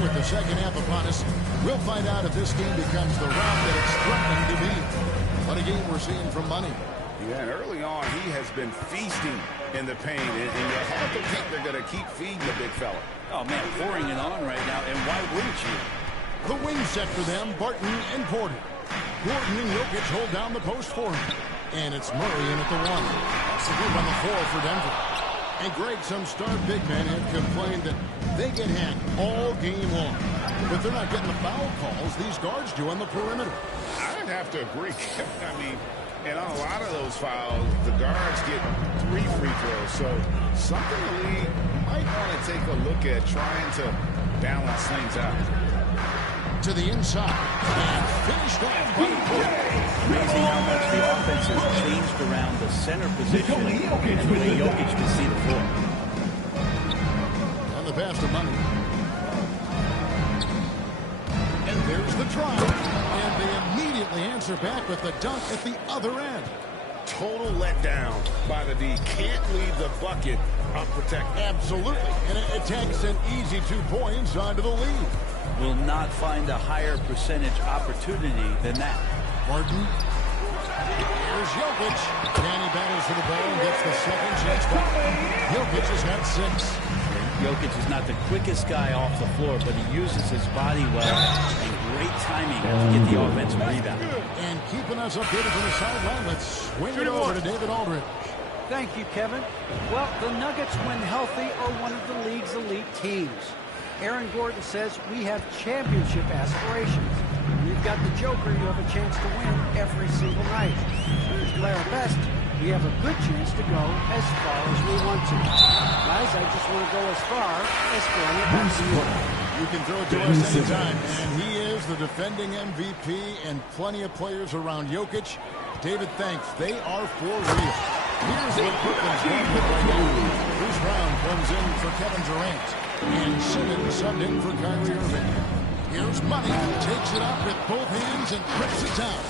And with the second half upon us, we'll find out if this game becomes the route that it's threatening to be. What a game we're seeing from Money. Yeah, and early on, he has been feasting in the paint, and you have to think they're going to keep feeding the big fella. Oh, man, pouring it on right now, and why wouldn't you? The wing set for them, Barton and Porter. Gordon and Jokic hold down the post for him. And it's Murray in at the one. That's a group on the floor for Denver. And Greg, some star big men have complained that they get hacked all game long. But they're not getting the foul calls these guards do on the perimeter. I'd have to agree. I mean, and on a lot of those fouls, the guards get 3 free throws. So something the league might want to take a look at trying to balance things out. To the inside. And finished off by Porter. Amazing how much the offense has changed around the center position and the way Jokic can see the floor. On the pass to Money. And there's the try. And they immediately answer back with the dunk at the other end. Total letdown by the D. Can't leave the bucket unprotected. Absolutely. And it takes an easy 2 points onto the lead. Will not find a higher percentage opportunity than that. Martin. Here's Jokic. And he battles for the ball and gets the second chance back. Jokic has had 6. Jokic is not the quickest guy off the floor, but he uses his body well and great timing to get the offensive rebound. And keeping us updated from the sideline, let's swing it over to David Aldridge. Thank you, Kevin. Well, the Nuggets, when healthy, are one of the league's elite teams. Aaron Gordon says we have championship aspirations. We've got the Joker. You have a chance to win every single night. Here's Larry Best. We have a good chance to go as far as we want to. Guys, I just want to go as far as throwing it back to you. You can throw it to us anytime. And he is the defending MVP and plenty of players around Jokic. David, thanks. They are for real. Here's what Brooklyn's going with right now. Bruce Brown comes in for Kevin Durant. And Simmons subbed in for Kyrie Irving. Here's Money. Takes it up with both hands and grips it down.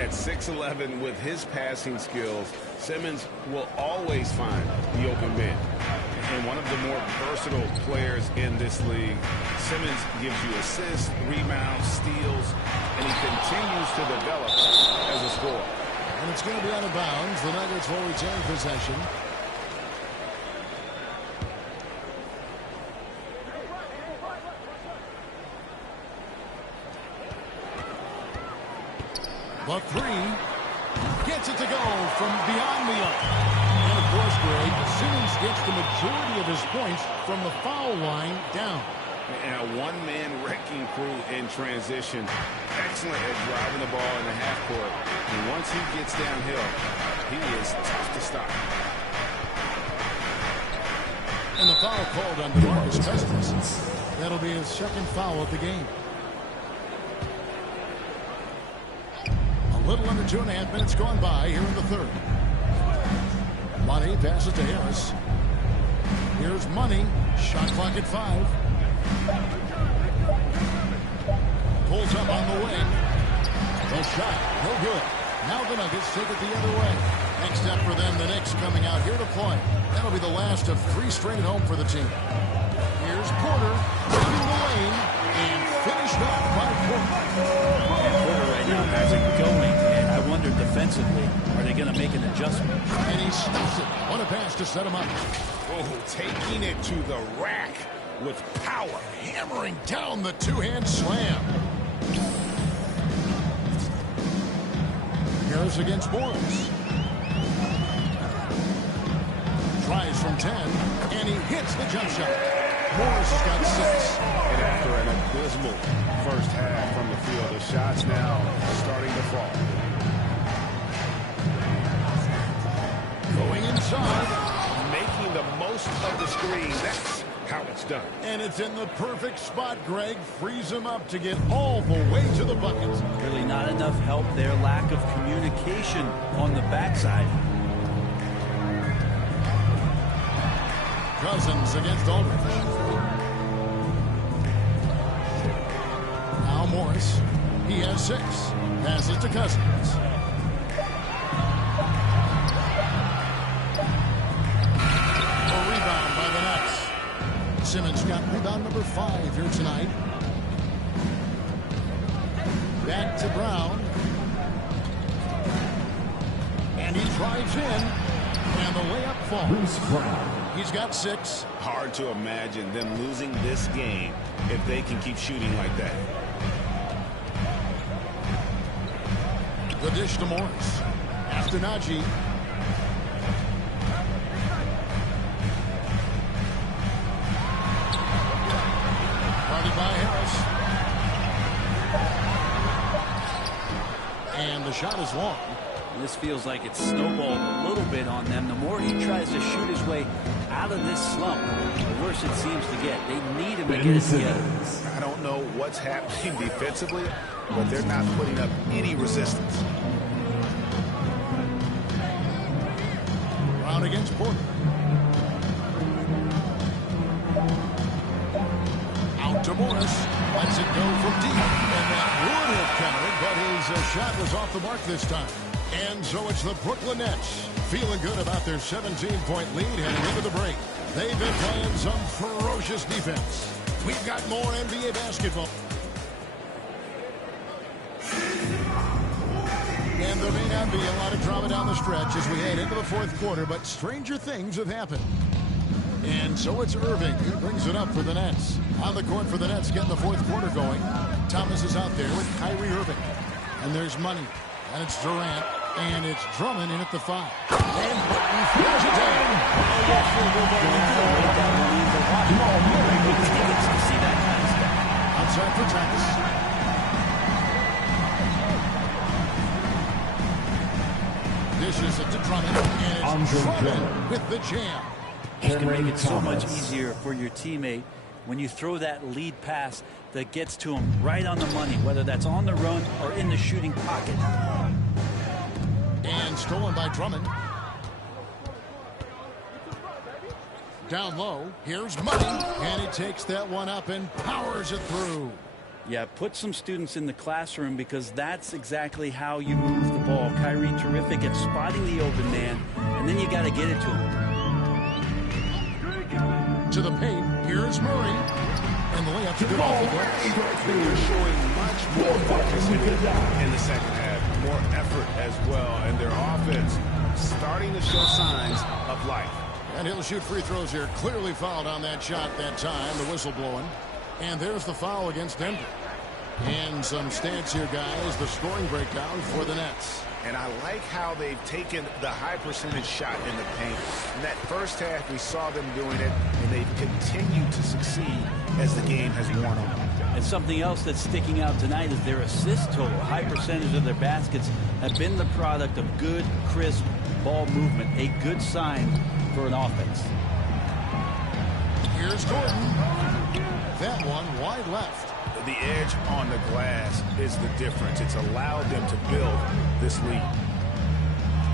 At 6'11", with his passing skills, Simmons will always find the open man. And one of the more versatile players in this league, Simmons gives you assists, rebounds, steals, and he continues to develop as a scorer. And it's going to be out of bounds. The Nuggets will retain possession. The 3 gets it to go from beyond the arc. And of course, Greg, Simmons gets the majority of his points from the foul line down. And a one-man wrecking crew in transition. Excellent at driving the ball in the half court. And once he gets downhill, he is tough to stop. And the foul called on DeMarcus Cousins. That'll be his second foul of the game. A little under 2.5 minutes gone by here in the third. Money passes to Harris. Here's Money. Shot clock at 5. Pulls up on the wing. The shot, no good. Now the Nuggets take it the other way. Next up for them, the Knicks coming out here to play. That'll be the last of 3 straight at home for the team. Here's Porter, running the lane, and finished off by Porter. And Porter right now has it going, and I wonder defensively, are they going to make an adjustment? And he stuffs it. What a pass to set him up. Oh, taking it to the rack with power. Hammering down the two-hand slam. Harris against Morris. Tries from 10, and he hits the jump shot. Morris has got 6. And after an abysmal first half from the field, the shots now starting to fall. Going inside. Making the most of the screen. That's how it's done. And it's in the perfect spot, Greg. Frees him up to get all the way to the bucket. Really not enough help there. Lack of communication on the backside. Cousins against Aldridge. Now Morris. He has 6. Passes to Cousins. A rebound by the Nets. Simmons got rebound number 5 here tonight. Back to Brown. And he drives in. And the layup falls. He's got 6. Hard to imagine them losing this game if they can keep shooting like that. The dish to Morris. After Najee. Guarded by Harris. And the shot is long. This feels like it's snowballed a little bit on them. The more he tries to shoot his way out of this slump, the worse it seems to get. They need him to get it together. I don't know what's happening defensively, but they're not putting up any resistance. Brown against Porter. Out to Morris. Lets it go from deep. And that would have counted, but his shot was off the mark this time. And so it's the Brooklyn Nets feeling good about their 17-point lead heading into the break. They've been playing some ferocious defense. We've got more NBA basketball. And there may not be a lot of drama down the stretch as we head into the 4th quarter, but stranger things have happened. And so it's Irving who brings it up for the Nets. On the court for the Nets, getting the 4th quarter going. Thomas is out there with Kyrie Irving. And there's money. And it's Durant. And it's Drummond in at the 5. And Burton throws it down. Outside for Thomas. Dishes it to Drummond. And it's Drummond with the jam. You can make it so much easier for your teammate when you throw that lead pass that gets to him right on the money, whether that's on the run or in the shooting pocket. And stolen by Drummond. Down low. Here's Money. And he takes that one up and powers it through. Yeah, put some students in the classroom because that's exactly how you move the ball. Kyrie terrific at spotting the open man, and then you got to get it to him. To the paint. Here's Murray. And the layup's good off the glass. They're showing much more focus in the second half. More effort as well. And their offense starting to show signs of life. And he'll shoot free throws here. Clearly fouled on that shot that time. The whistle blowing. And there's the foul against Denver. And some stats here, guys. The scoring breakdown for the Nets. And I like how they've taken the high percentage shot in the paint. In that first half, we saw them doing it, and they've continued to succeed as the game has worn on. And something else that's sticking out tonight is their assist total. A high percentage of their baskets have been the product of good, crisp ball movement. A good sign for an offense. Here's Gordon. That one wide left. The edge on the glass is the difference. It's allowed them to build this lead.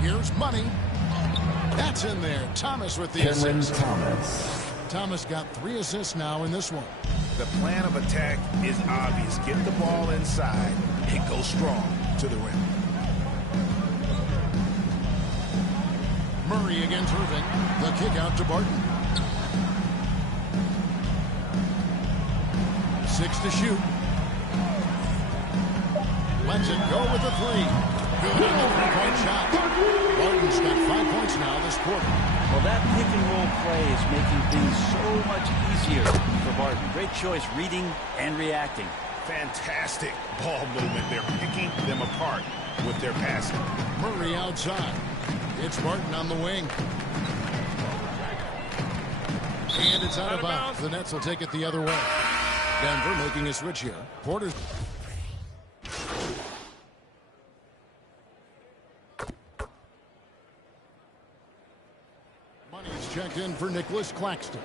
Here's Money. That's in there. Thomas with the assist. Thomas got 3 assists now in this one. The plan of attack is obvious. Get the ball inside and go strong to the rim. Murray against Irving. The kick out to Barton. 6 to shoot. Lets it go with the 3. Good on the 3-point shot. Barton's got 5 points now this quarter. Well, that pick and roll play is making things so much easier for Barton. Great choice reading and reacting. Fantastic ball movement. They're picking them apart with their passing. Murray outside. It's Barton on the wing. And it's out of bounds. The Nets will take it the other way. Denver making a switch here. Porter's. Money's checked in for Nicholas Claxton.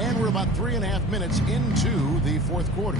And we're about 3.5 minutes into the 4th quarter.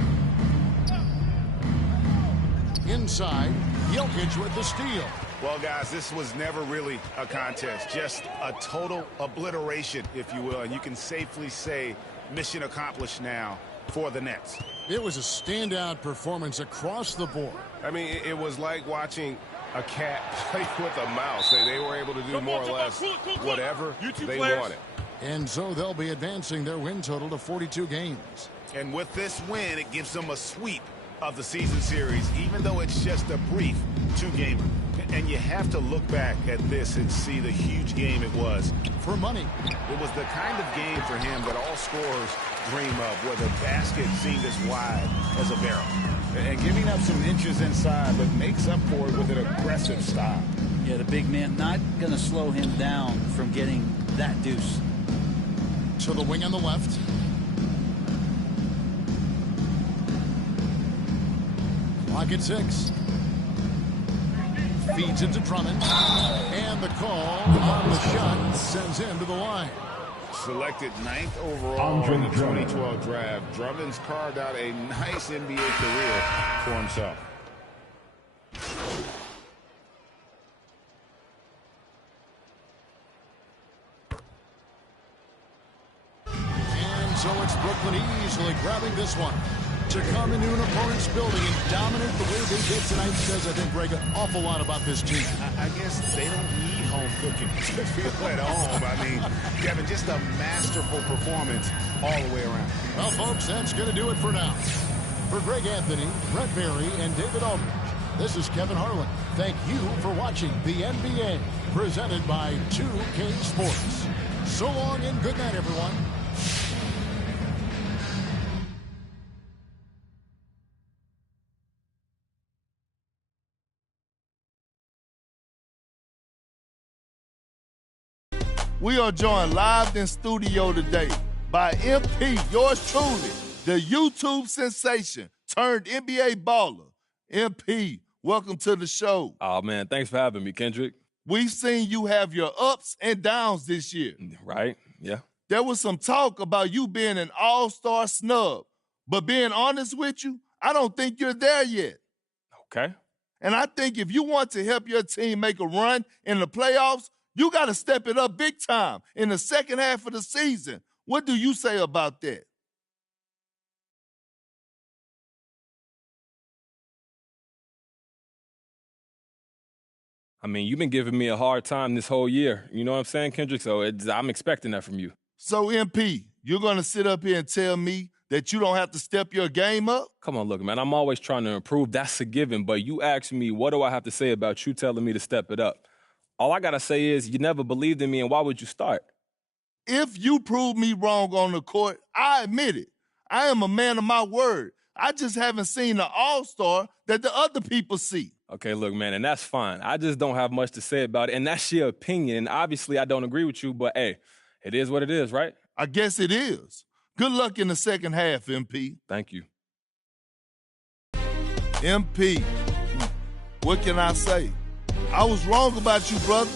Inside, Jokic with the steal. Well, guys, this was never really a contest, just a total obliteration, if you will. And you can safely say mission accomplished now for the Nets. It was a standout performance across the board. I mean, it was like watching a cat play with a mouse. They were able to do more or less whatever they wanted. And so they'll be advancing their win total to 42 games. And with this win, it gives them a sweep of the season series, even though it's just a brief two-gamer. And you have to look back at this and see the huge game it was. For money. It was the kind of game for him that all scorers dream of, where the basket seemed as wide as a barrel. And giving up some inches inside, but makes up for it with an aggressive style. Yeah, the big man not going to slow him down from getting that deuce. To the wing on the left. Clock at 6. Feeds it to Drummond. And the call on the shot sends him to the line. Selected 9th overall in the 2012 draft, Drummond's carved out a nice NBA career for himself. And so it's Brooklyn easily grabbing this one. To come into an opponent's building and dominate the way they did tonight says, I think, Greg, an awful lot about this team. I guess they don't need home cooking to feel at home. I mean, Kevin, just a masterful performance all the way around. Well, folks, that's going to do it for now. For Greg Anthony, Brett Berry, and David Aldridge, this is Kevin Harlan. Thank you for watching the NBA, presented by 2K Sports. So long and good night, everyone. We are joined live in studio today by MP, yours truly, the YouTube sensation turned NBA baller. MP, welcome to the show. Oh, man, thanks for having me, Kendrick. We've seen you have your ups and downs this year. Right, yeah. There was some talk about you being an all-star snub, but being honest with you, I don't think you're there yet. Okay. And I think if you want to help your team make a run in the playoffs, you got to step it up big time in the second half of the season. What do you say about that? I mean, you've been giving me a hard time this whole year. You know what I'm saying, Kendrick? So I'm expecting that from you. So, MP, you're going to sit up here and tell me that you don't have to step your game up? Come on, look, man, I'm always trying to improve. That's a given. But you asked me, what do I have to say about you telling me to step it up? All I got to say is you never believed in me, and why would you start? If you prove me wrong on the court, I admit it. I am a man of my word. I just haven't seen the all-star that the other people see. Okay, look, man, and that's fine. I just don't have much to say about it, and that's your opinion. And obviously, I don't agree with you, but, hey, it is what it is, right? I guess it is. Good luck in the second half, MP. Thank you. MP, what can I say? I was wrong about you, brother.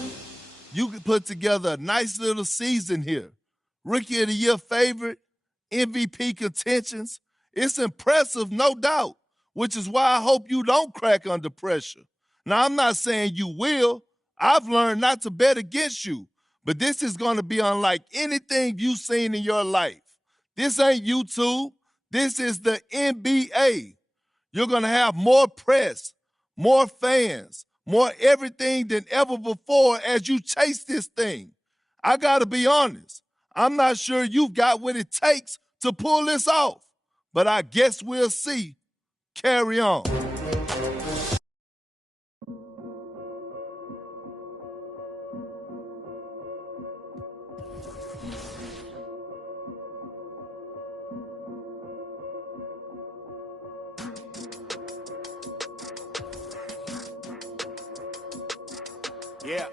You could put together a nice little season here. Rookie of the Year favorite, MVP contentions. It's impressive, no doubt, which is why I hope you don't crack under pressure. Now, I'm not saying you will. I've learned not to bet against you, but this is going to be unlike anything you've seen in your life. This ain't YouTube. This is the NBA. You're going to have more press, more fans, more everything than ever before as you chase this thing. I got to be honest. I'm not sure you've got what it takes to pull this off, but I guess we'll see. Carry on. Yeah.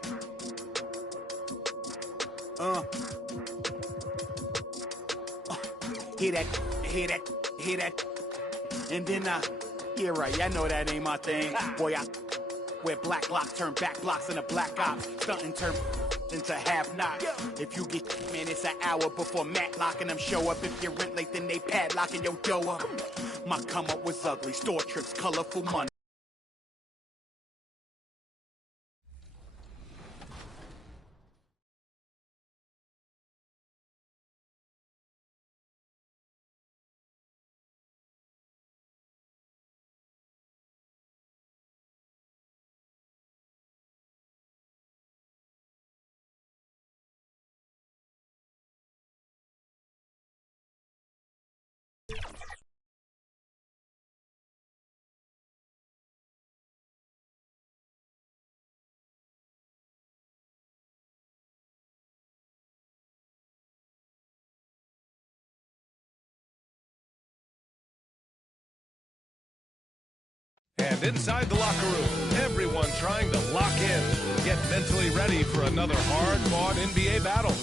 Hear that, hear that, hear that. And then yeah, right, I know that ain't my thing. Boy, I wear black lock, turn back blocks in a black ops. Stunting turn into half knock. If you get, man, it's an hour before Matlock and them show up. If you're rent late, then they padlocking your dough up. My come up was ugly, store trips, colorful money. And inside the locker room, everyone trying to lock in, get mentally ready for another hard-fought NBA battle.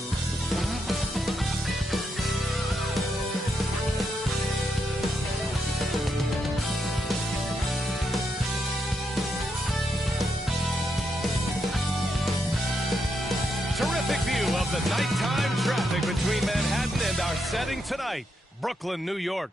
Terrific view of the nighttime traffic between Manhattan and our setting tonight, Brooklyn, New York.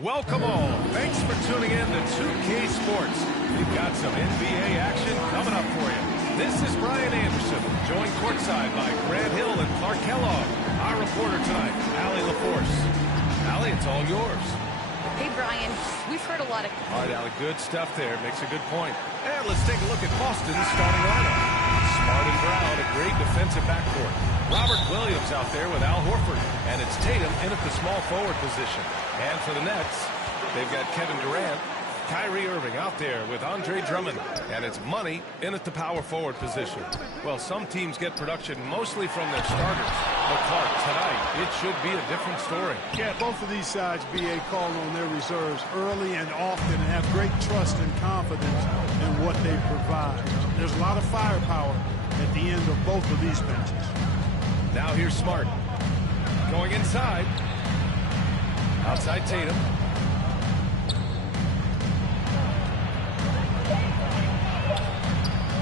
Welcome all. Thanks for tuning in to 2K Sports. We've got some NBA action coming up for you. This is Brian Anderson, joined courtside by Grant Hill and Clark Kellogg. Our reporter tonight, Allie LaForce. Allie, it's all yours. Hey, Brian. We've heard a lot of... All right, Allie, good stuff there. Makes a good point. And let's take a look at Boston's starting lineup. Smart and Brown, a great defensive backcourt. Robert Williams out there with Al Horford. And it's Tatum in at the small forward position. And for the Nets, they've got Kevin Durant, Kyrie Irving out there with Andre Drummond. And it's Money in at the power forward position. Well, some teams get production mostly from their starters. But Clark, tonight, it should be a different story. Yeah, both of these sides, BA, call on their reserves early and often and have great trust and confidence in what they provide. There's a lot of firepower at the end of both of these benches. Now here's Smart. Going inside. Outside Tatum.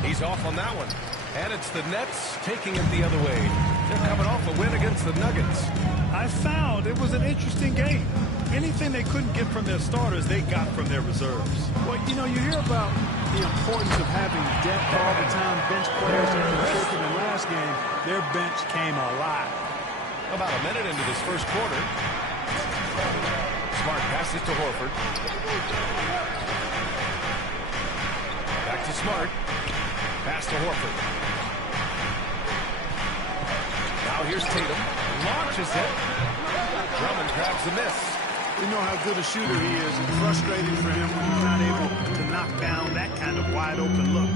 He's off on that one. And it's the Nets taking it the other way. They're coming off a win against the Nuggets. I found it was an interesting game. Anything they couldn't get from their starters, they got from their reserves. Well, you know, you hear about the importance of having depth all the time. Bench players that contributed in the last game, their bench came alive. About a minute into this first quarter. Smart passes to Horford. Back to Smart. Pass to Horford. Now here's Tatum. Launches it. Drummond grabs the miss. We know how good a shooter he is, and frustrating for him when he's not able to knock down that kind of wide-open look.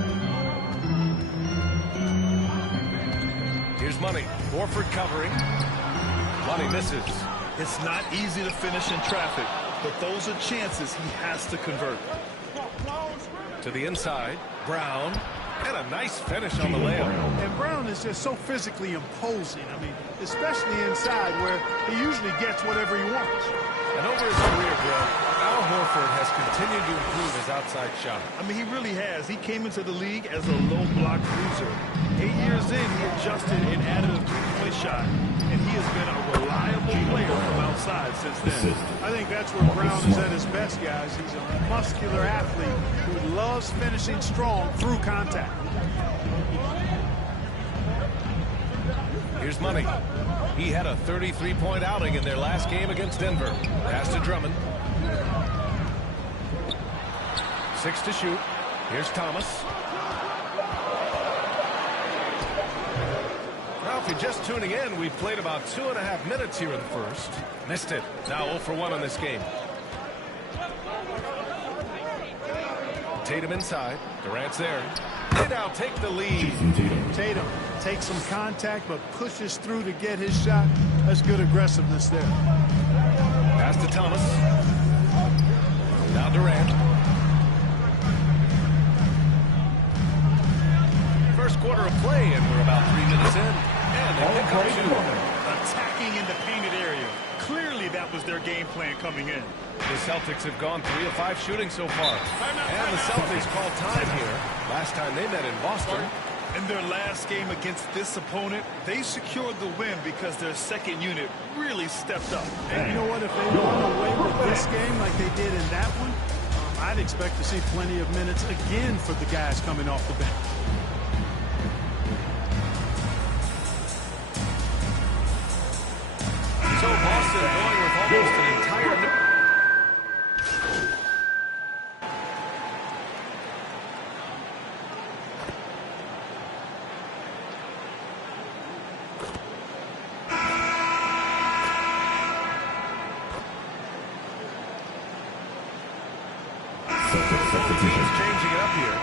Here's Money. Horford covering. Money misses. It's not easy to finish in traffic, but those are chances he has to convert. To the inside. Brown. And a nice finish on the layup. And Brown is just so physically imposing. I mean, especially inside where he usually gets whatever he wants. And over his career, Bill, Al Horford has continued to improve his outside shot. I mean, he really has. He came into the league as a low block loser. 8 years in, he adjusted and added a three-point shot. And he has been a reliable player from outside since then. I think that's where Brown is at his best, guys. He's a muscular athlete who loves finishing strong through contact. Here's Money. He had a 33-point outing in their last game against Denver. Pass to Drummond. 6 to shoot. Here's Thomas. Now, if you're just tuning in, we've played about 2.5 minutes here in the first. Missed it. Now 0 for 1 on this game. Tatum inside. Durant's there. They now take the lead. Tatum takes some contact but pushes through to get his shot. That's good aggressiveness there. Pass to Thomas. Now Durant. First quarter of play, and we're about 3 minutes in. And they pick up 2. Attacking in the painted area. Clearly that was their game plan coming in. The Celtics have gone 3 of 5 shooting so far. And the Celtics call time here. Last time they met in Boston. In their last game against this opponent, they secured the win because their second unit really stepped up. And you know what? If they run away with this game like they did in that one, I'd expect to see plenty of minutes again for the guys coming off the bench. So Boston going with almost an entire... changing it up here.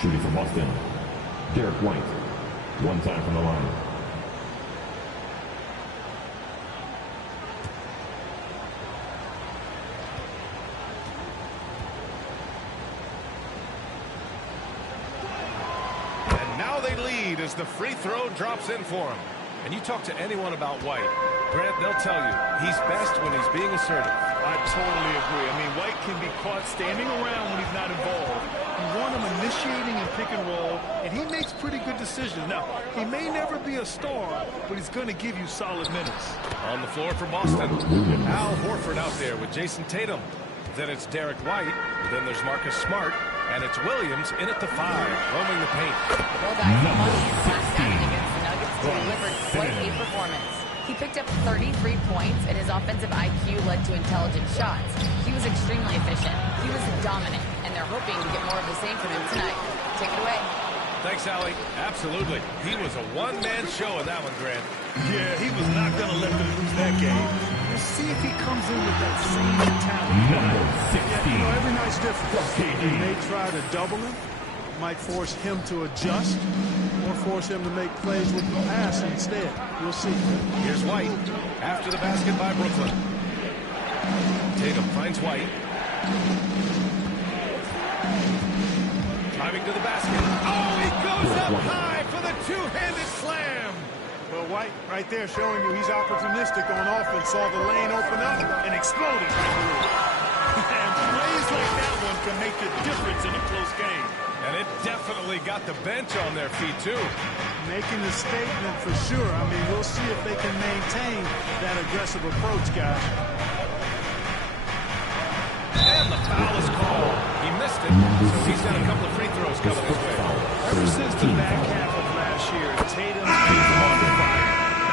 Shooting for Boston, Derek White. 1 time from the line. lead as the free throw drops in for him. And you talk to anyone about White, Grant, they'll tell you he's best when he's being assertive. I totally agree. I mean, White can be caught standing around when he's not involved. You want him initiating and pick and roll, and he makes pretty good decisions. Now, he may never be a star, but he's going to give you solid minutes. On the floor for Boston, Al Horford out there with Jason Tatum. Then it's Derek White. Then there's Marcus Smart. And it's Williams in at the 5, roaming the paint. Well, guys, he won his last outing against the Nuggets to deliver quite a performance. He picked up 33 points, and his offensive IQ led to intelligent shots. He was extremely efficient. He was dominant, and they're hoping to get more of the same from him tonight. Take it away. Thanks, Allie. Absolutely. He was a one-man show in that one, Grant. Yeah, he was not going to let them lose that game. Let's see if he comes in with that same mentality. Yeah, you know, every night's different. They may try to double him, might force him to adjust, or force him to make plays with the pass instead. We'll see. Here's White after the basket by Brooklyn. Tatum finds White. Driving to the basket. Oh, he goes up high for the two-handed slam. Well, White right there showing you he's opportunistic on offense. Saw the lane open up and exploded right through. And plays like that one can make the difference in a close game. And it definitely got the bench on their feet, too. Making a statement for sure. I mean, we'll see if they can maintain that aggressive approach, guys. And the foul is called. He missed it, so he's got a couple of free throws coming his way. Ever since the back half of last year, Tatum's been on fire.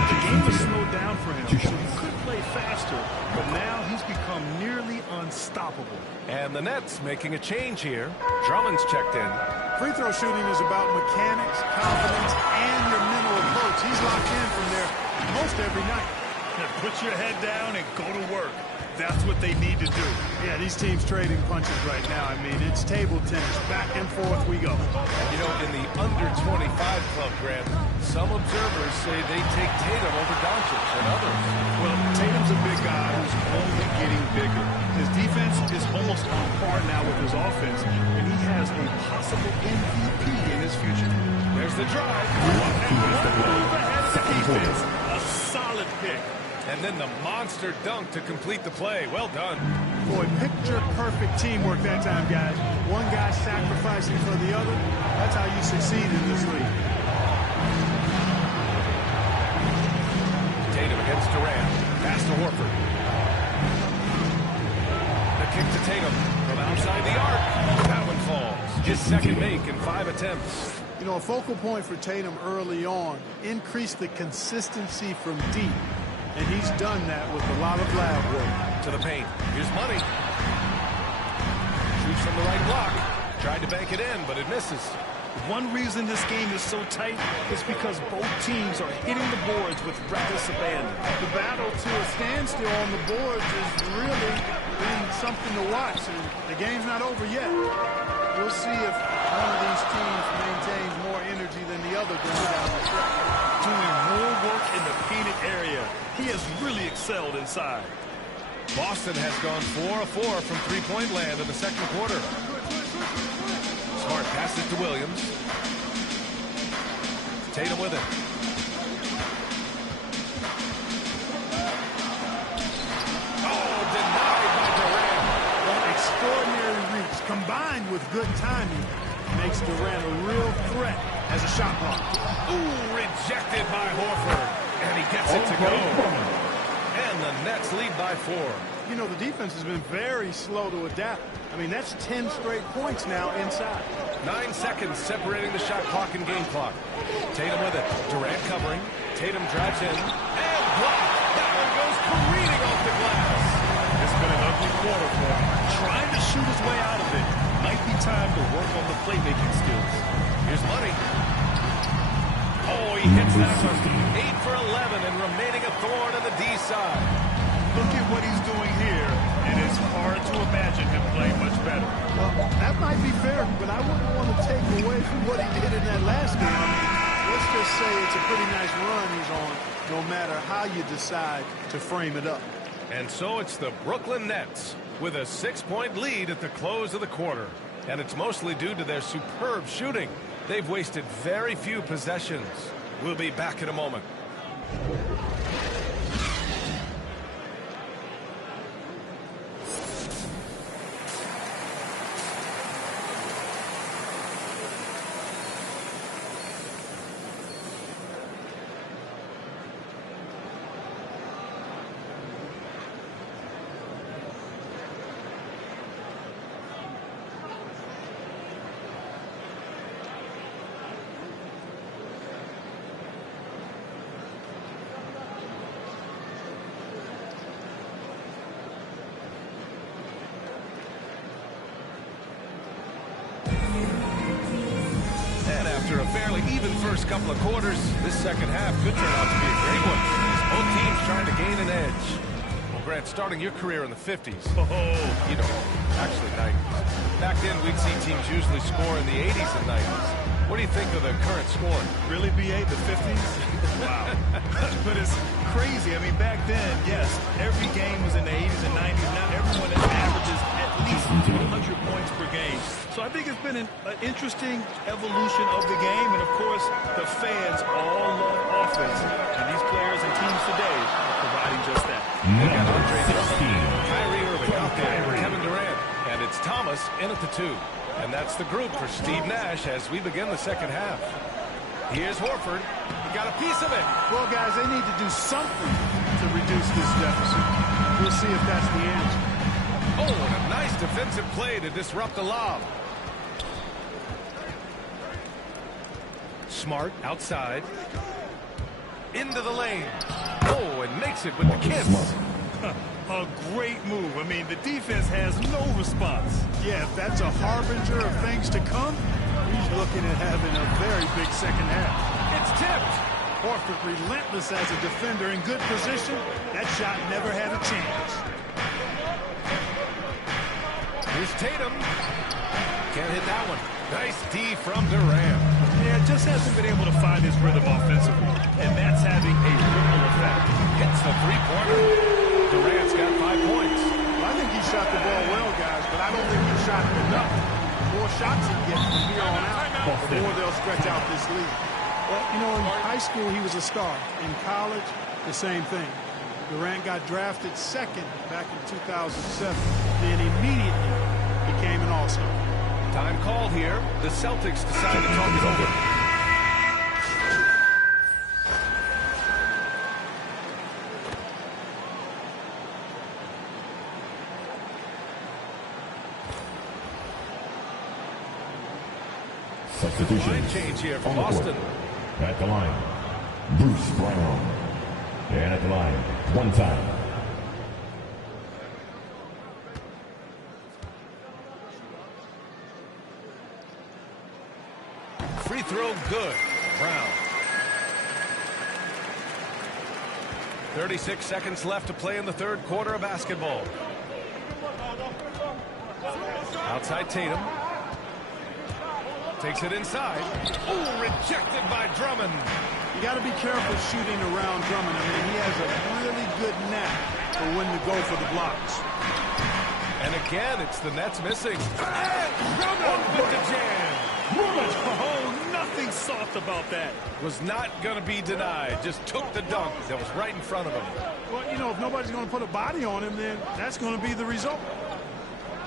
The game was slowed down for him, so he could play faster, but now he's become nearly unstoppable. And the Nets making a change here. Drummond's checked in. Free throw shooting is about mechanics, confidence, and your mental approach. He's locked in from there most every night. Now put your head down and go to work. That's what they need to do. Yeah, these teams trading punches right now. I mean, it's table tennis. Back and forth we go. You know, in the under-25 club, Grant, some observers say they take Tatum over Doncic and others. Well, Tatum's a big guy who's only getting bigger. His defense is almost on par now with his offense, and he has a possible MVP in his future. There's the drive. And one move ahead of the defense. A solid pick. And then the monster dunk to complete the play. Well done. Boy, picture-perfect teamwork that time, guys. One guy sacrificing for the other. That's how you succeed in this league. Tatum against Durant. Pass to Horford. The kick to Tatum from outside the arc. That one falls. His second make in 5 attempts. You know, a focal point for Tatum early on, increase the consistency from deep. And he's done that with a lot of lab work. To the paint. Here's Money. Shoots from the right block. Tried to bank it in, but it misses. One reason this game is so tight is because both teams are hitting the boards with reckless abandon. The battle to a standstill on the boards has really been something to watch. And the game's not over yet. We'll see if one of these teams maintains more energy than the other going down the stretch. Doing more work in the painted area. He has really excelled inside. Boston has gone 4 of 4 from three-point land in the second quarter. Smart passes to Williams. Tatum with it. Oh, denied by Durant. Well, extraordinary reach combined with good timing makes Durant a real threat as a shot blocker. Ooh, rejected by Horford. And he gets it to go. And the Nets lead by 4. You know, the defense has been very slow to adapt. I mean, that's 10 straight points now inside. 9 seconds separating the shot clock and game clock. Tatum with it. Durant covering. Tatum drives in. And blocked. That one goes careening off the glass. It's been an ugly quarter for him. Trying to shoot his way out of it. Might be time to work on the playmaking skills. Here's Money. Oh, he hits that one. 8 for 11 and remaining a thorn on the D side. Look at what he's doing here, and it's hard to imagine him playing much better. Well, that might be fair, but I wouldn't want to take away from what he did in that last game. I mean, let's just say it's a pretty nice run he's on, no matter how you decide to frame it up. And so it's the Brooklyn Nets with a 6-point lead at the close of the quarter. And it's mostly due to their superb shooting. They've wasted very few possessions. We'll be back in a moment. After a fairly even first couple of quarters, this second half could turn out to be a great one. Both teams trying to gain an edge. Well, Grant, starting your career in the 50s. Actually 90s. Back then, we'd see teams usually score in the 80s and 90s. What do you think of the current score? Really, BA, the 50s? Wow. But it's crazy. I mean, back then, yes, every game was in the 80s and 90s. Now everyone averages at least 100 points per game. So I think it's been an interesting evolution of the game. And, of course, the fans all love offense. And these players and teams today are providing just that. They got Andre Drummond, Kyrie Irving out there, Kevin Durant, and it's Thomas in at the 2. And that's the group for Steve Nash as we begin the second half. Here's Horford. He got a piece of it. Well, guys, they need to do something to reduce this deficit. We'll see if that's the answer. Oh, and a nice defensive play to disrupt the lob. Smart outside. Into the lane. Oh, and makes it with the kiss. A great move. I mean, the defense has no response. Yeah, if that's a harbinger of things to come, he's looking at having a very big second half. It's tipped. Horford relentless as a defender in good position. That shot never had a chance. Here's Tatum. Can't hit that one. Nice D from Durant. Yeah, just hasn't been able to find his rhythm offensively, and that's having a ripple effect. Hits the three-pointer. Durant's got 5 points. Well, I think he shot the ball well, guys, but I don't think he shot it enough. The more shots he gets from here on out, the more they'll stretch out this lead. Well, you know, in high school, he was a star. In college, the same thing. Durant got drafted second back in 2007, then immediately became an all-star. Time called here. The Celtics decide to talk it over. Substitution. Line change here for Boston. At the line, Bruce Brown. And at the line, one time. Free throw good. Brown. 36 seconds left to play in the third quarter of basketball. Outside Tatum. Takes it inside. Ooh, rejected by Drummond. You got to be careful shooting around Drummond. I mean, he has a really good knack for when to go for the blocks. And again, it's the Nets missing. And Drummond with the jam. Oh, nothing soft about that. Was not going to be denied. Just took the dunk that was right in front of him. Well, you know, if nobody's going to put a body on him, then that's going to be the result.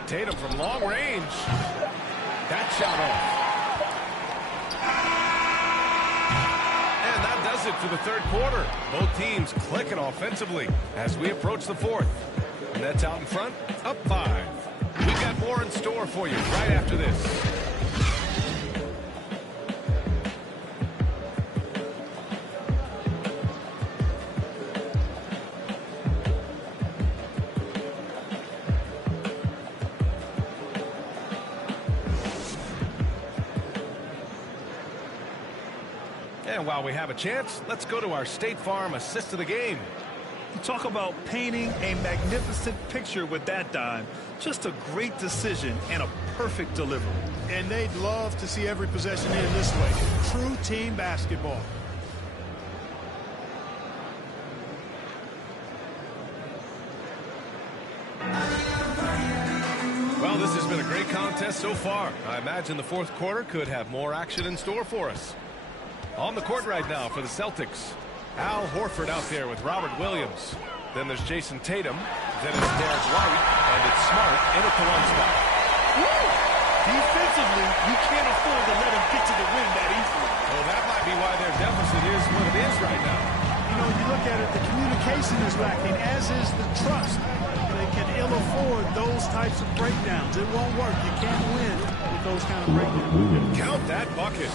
Tatum from long range. That shot off. And that does it for the third quarter. Both teams clicking offensively as we approach the fourth. Nets out in front, up 5. We got more in store for you right after this. And while we have a chance, let's go to our State Farm assist of the game. You talk about painting a magnificent picture with that dime. Just a great decision and a perfect delivery. And they'd love to see every possession end this way. True team basketball. Well, this has been a great contest so far. I imagine the fourth quarter could have more action in store for us. On the court right now for the Celtics, Al Horford out there with Robert Williams. Then there's Jason Tatum. Then it's Derek White, and it's Smart in at the one spot. Woo! Defensively, you can't afford to let him get to the rim that easily. Well, that might be why their deficit is what it is right now. You know, you look at it, the communication is lacking, as is the trust. They can ill afford those types of breakdowns. It won't work. You can't win with those kind of breakdowns. Count that bucket.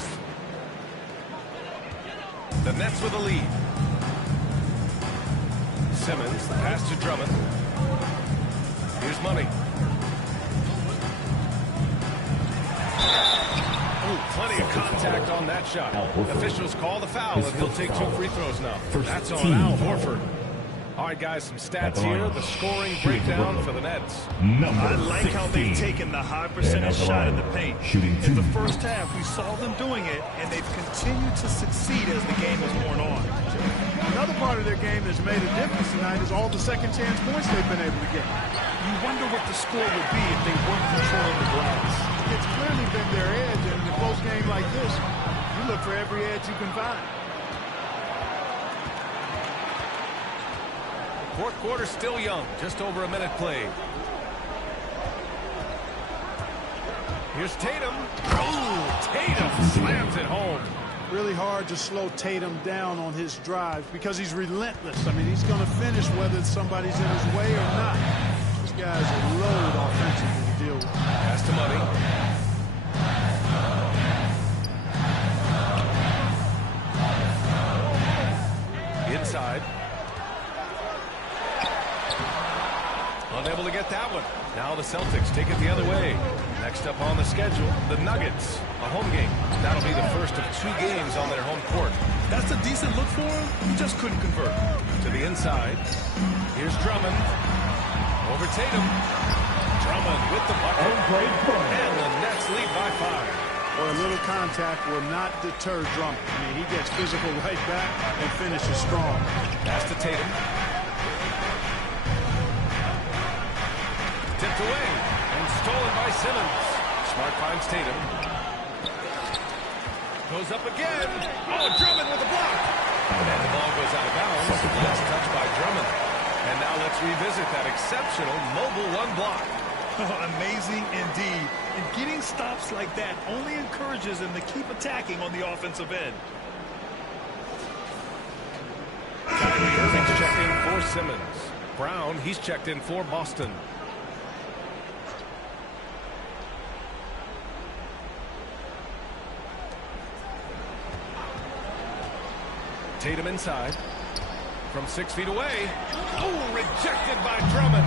The Nets with a lead. Simmons, the pass to Drummond. Here's Money. Ooh, plenty of contact on that shot. Officials call the foul, and he'll take 2 free throws now. That's on Al Horford. All right, guys, some stats here. The scoring breakdown for the Nets. I like how they've taken the high percentage shot in the paint. In the first half, we saw them doing it, and they've continued to succeed as the game has worn on. Another part of their game that's made a difference tonight is all the second chance points they've been able to get. You wonder what the score would be if they weren't controlling the glass. It's clearly been their edge, and in a close game like this, you look for every edge you can find. Fourth quarter still young, just over a minute played. Here's Tatum. Oh, Tatum slams it home. Really hard to slow Tatum down on his drive because he's relentless. I mean, he's going to finish whether somebody's in his way or not. This guy's a load offensively to deal with. Pass to Money. Inside. Unable to get that one. Now the Celtics take it the other way. Next up on the schedule, the Nuggets. A home game. That'll be the first of 2 games on their home court. That's a decent look for him. He just couldn't convert. To the inside. Here's Drummond. Over Tatum. Drummond with the bucket. And the Nets lead by 5. Or a little contact will not deter Drummond. I mean, he gets physical right back and finishes strong. Pass to Tatum. Tipped away and stolen by Simmons. Smart finds Tatum. Goes up again. Oh, Drummond with the block. And the ball goes out of bounds. Last touch by Drummond. And now let's revisit that exceptional mobile 1 block. Amazing indeed. And getting stops like that only encourages them to keep attacking on the offensive end. Kyrie Irving's checked in for Simmons. Brown, he's checked in for Boston. Tatum inside. From 6 feet away. Oh, rejected by Drummond.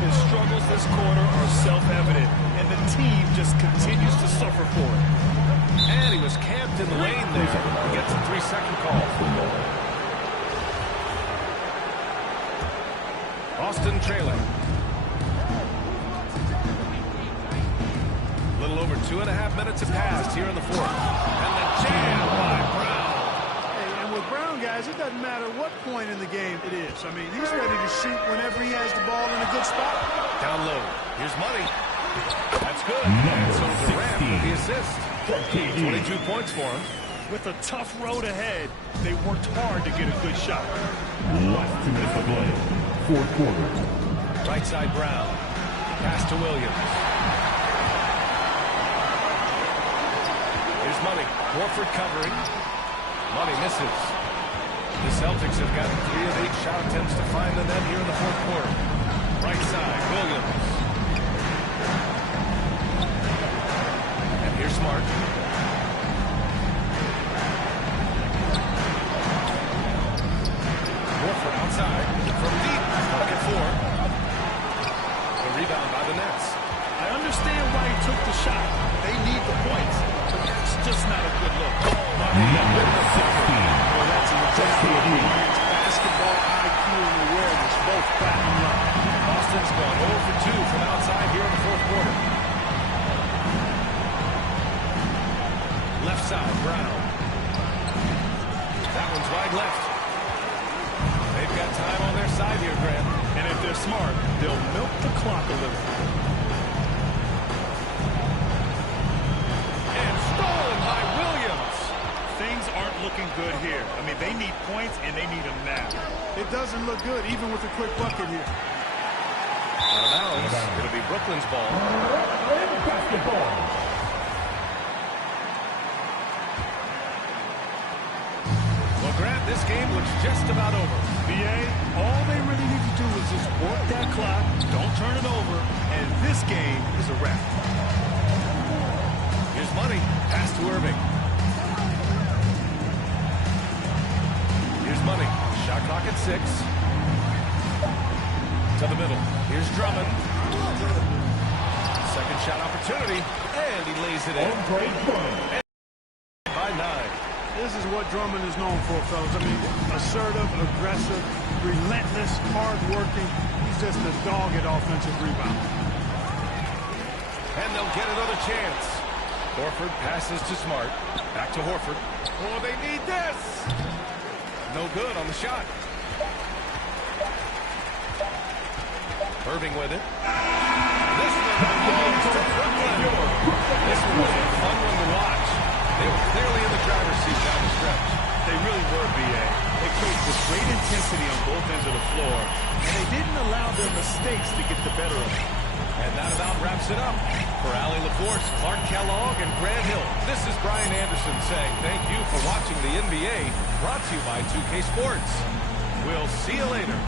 His struggles this quarter are self-evident, and the team just continues to suffer for it. And he was camped in the lane there. He gets a 3-second call. Boston trailing. A little over 2.5 minutes have passed here in the fourth. And the jam by Brown. With Brown, guys, it doesn't matter what point in the game it is. I mean, he's ready to shoot whenever he has the ball in a good spot. Down low. Here's Money. That's good. And so Durant with the assist. 22 points for him. With a tough road ahead, they worked hard to get a good shot. Last 2 minutes to play. Fourth quarter. Right side Brown. Pass to Williams. Here's Money. Horford covering. Money misses. The Celtics have gotten 3 of 8 shot attempts to find the net here in the fourth quarter. Right side, Williams. And here's Smart. Horford outside. From deep. Bucket 4. The rebound by the Nets. I understand why he took the shot. They need the points. But that's just not a good look. Well, that's an example of Bryant's basketball IQ and awareness, both backing up. Boston's gone 0 for 2 from outside here in the fourth quarter. Left side, Brown. That one's wide left. They've got time on their side here, Grant. And if they're smart, they'll milk the clock a little. Things aren't looking good here. I mean, they need points, and they need them now. It doesn't look good, even with a quick bucket here. Out of bounds. It'll be Brooklyn's ball. Basketball. Well, Grant, this game looks just about over. BA, all they really need to do is just work that clock, don't turn it over, and this game is a wrap. Here's Money. Pass to Irving. Here's Money. Shot clock at 6. To the middle. Here's Drummond. Second shot opportunity. And he lays it in. By 9. This is what Drummond is known for, fellas. I mean, assertive, aggressive, relentless, hard-working. He's just a dog at offensive rebound. And they'll get another chance. Horford passes to Smart. Back to Horford. Oh, they need this. No good on the shot. Irving with it. This one belongs to Brooklyn. This one was a fun one to watch. They were clearly in the driver's seat down the stretch. They really were, BA. They played with great intensity on both ends of the floor, and they didn't allow their mistakes to get the better of them. And that about wraps it up. For Allie LaForce, Clark Kellogg, and Grant Hill, this is Brian Anderson saying thank you for watching the NBA, brought to you by 2K Sports. We'll see you later.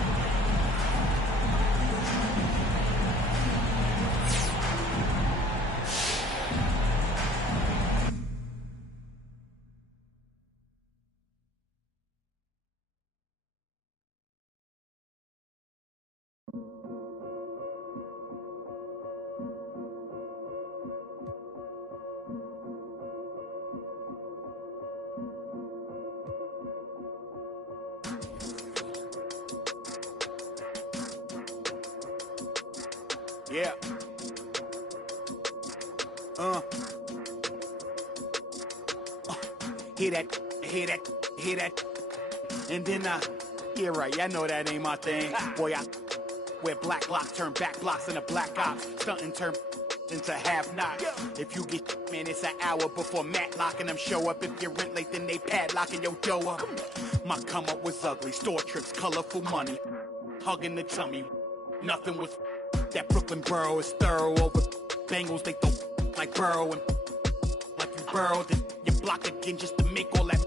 Yeah. Hear that, hear that, hear that. And then, yeah, right, I know that ain't my thing. Boy, I wear black lock, turn back blocks into black ops. Stunting, turn into half knocks. If you get, man, it's an hour before Matlock and them show up. If you're rent late, then they padlocking your dough up. My come up was ugly, store trips, colorful money. Hugging the tummy, nothing was. That Brooklyn borough is thorough over Bengals. They throw like Burrow and like you burrowed. Then you block again just to make all that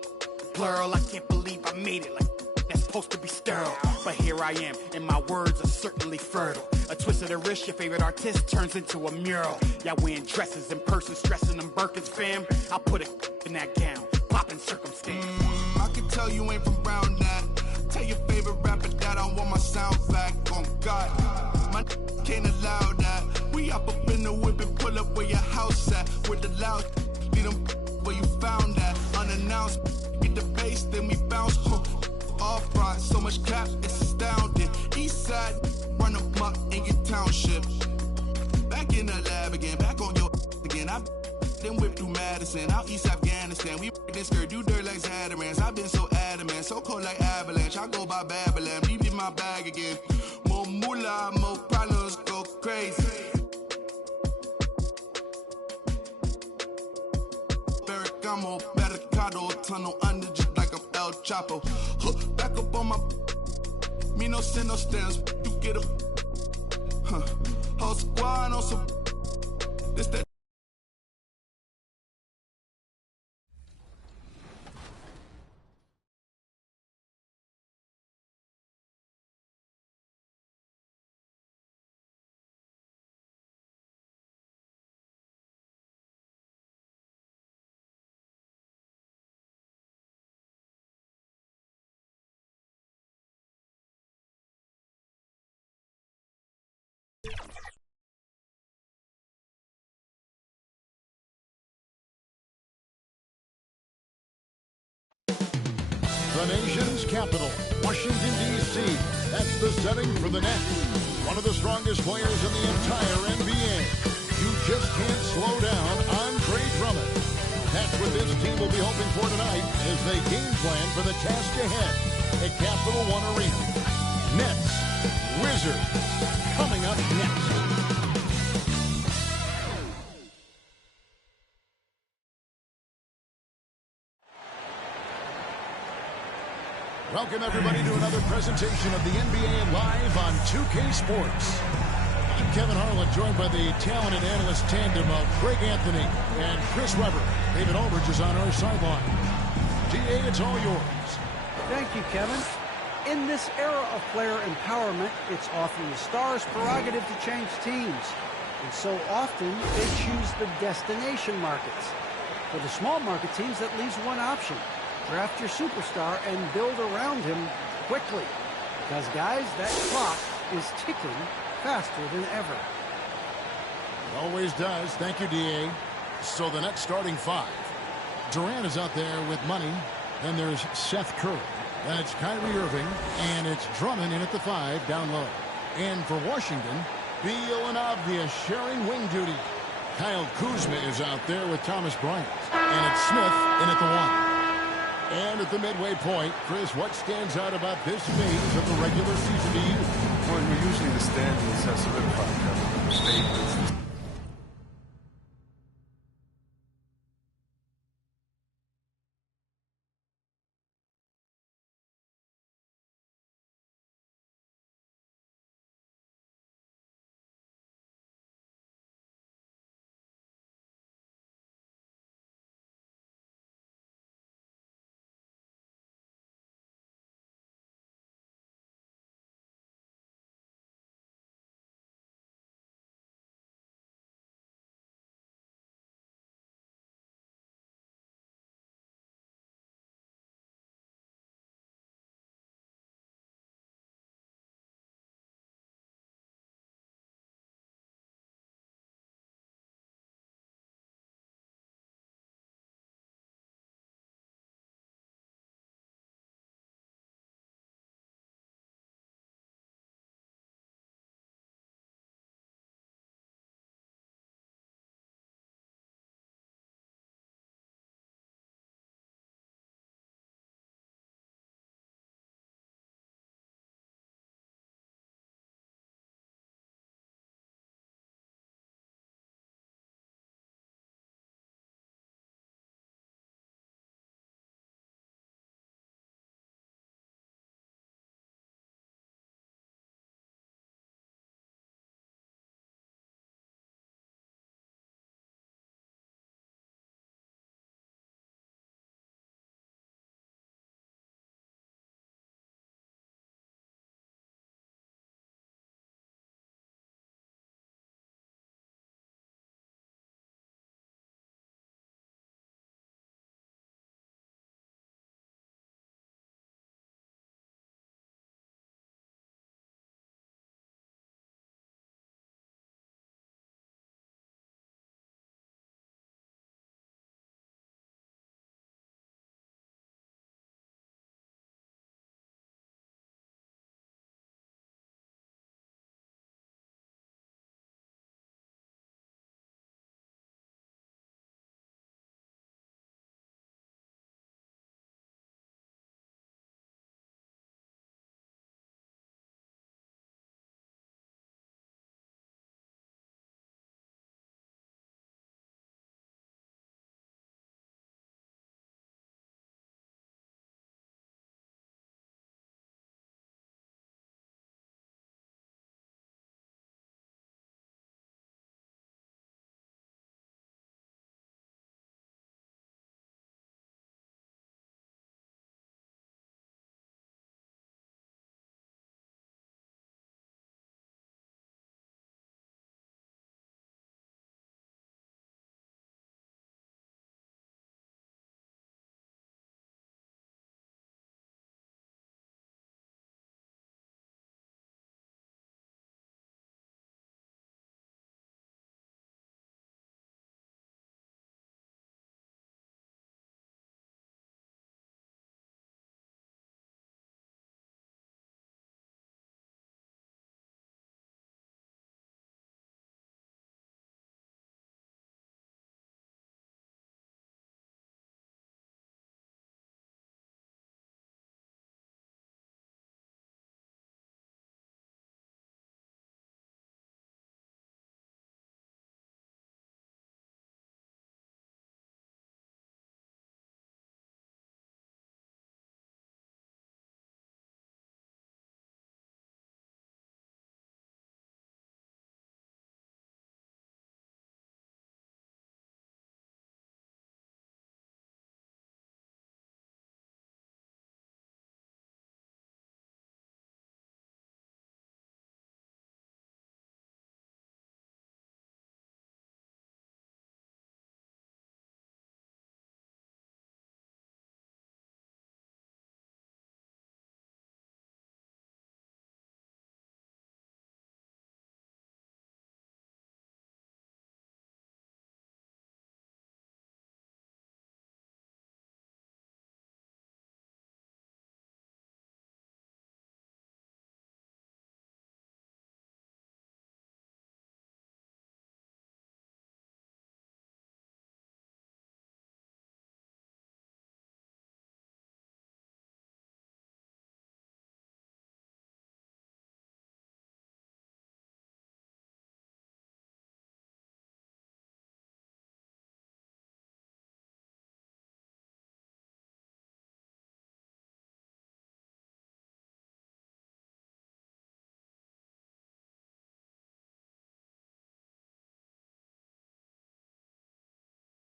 plural. I can't believe I made it like that's supposed to be sterile. But here I am, and my words are certainly fertile. A twist of the wrist, your favorite artist turns into a mural. Y'all wearing dresses in person, stressing them Birkins, fam. I'll put it in that gown, popping circumstance. I can tell you ain't from Brown that. Tell your favorite rapper that I want my sound back. On God, my can't allow that. We up in the whip and pull up where your house at. With the loud, beat them where you found that. Unannounced, get the bass, then we bounce. Off right, so much cap, it's astounding. East side, run them up in your township. Back in the lab again, back on your again. I've then whipped through Madison, out East Afghanistan. We this skirt, do dirt like Zatarans. I've been so adamant, so cold like avalanche. I go by Babylon, leave in my bag again. More moolah, more problems, go crazy. Ferragamo, Mercado, tunnel under just like a El Chapo. Back up on my, me no send no stamps, you get a, whole squad on some, this that. The nation's capital, Washington, D.C. That's the setting for the Nets. One of the strongest players in the entire NBA. You just can't slow down Andre Drummond. That's what this team will be hoping for tonight as they game plan for the task ahead at Capital One Arena. Nets, Wizards, coming up next. Welcome, everybody, to another presentation of the NBA Live on 2K Sports. I'm Kevin Harlan, joined by the talented analyst tandem of Greg Anthony and Chris Webber. David Aldridge is on our sideline. DA, it's all yours. Thank you, Kevin. In this era of player empowerment, it's often the star's prerogative to change teams. And so often, they choose the destination markets. For the small market teams, that leaves one option. Draft your superstar and build around him quickly. Because, guys, that clock is ticking faster than ever. It always does. Thank you, DA. So the next starting five. Durant is out there with money. Then there's Seth Curry. Then it's Kyrie Irving. And it's Drummond in at the 5 down low. And for Washington, Beal and Avdia sharing wing duty. Kyle Kuzma is out there with Thomas Bryant. And it's Smith in at the 1. And at the midway point, Chris, what stands out about this phase of the regular season to you? Well, usually the standings have solidified, Kevin. The statements,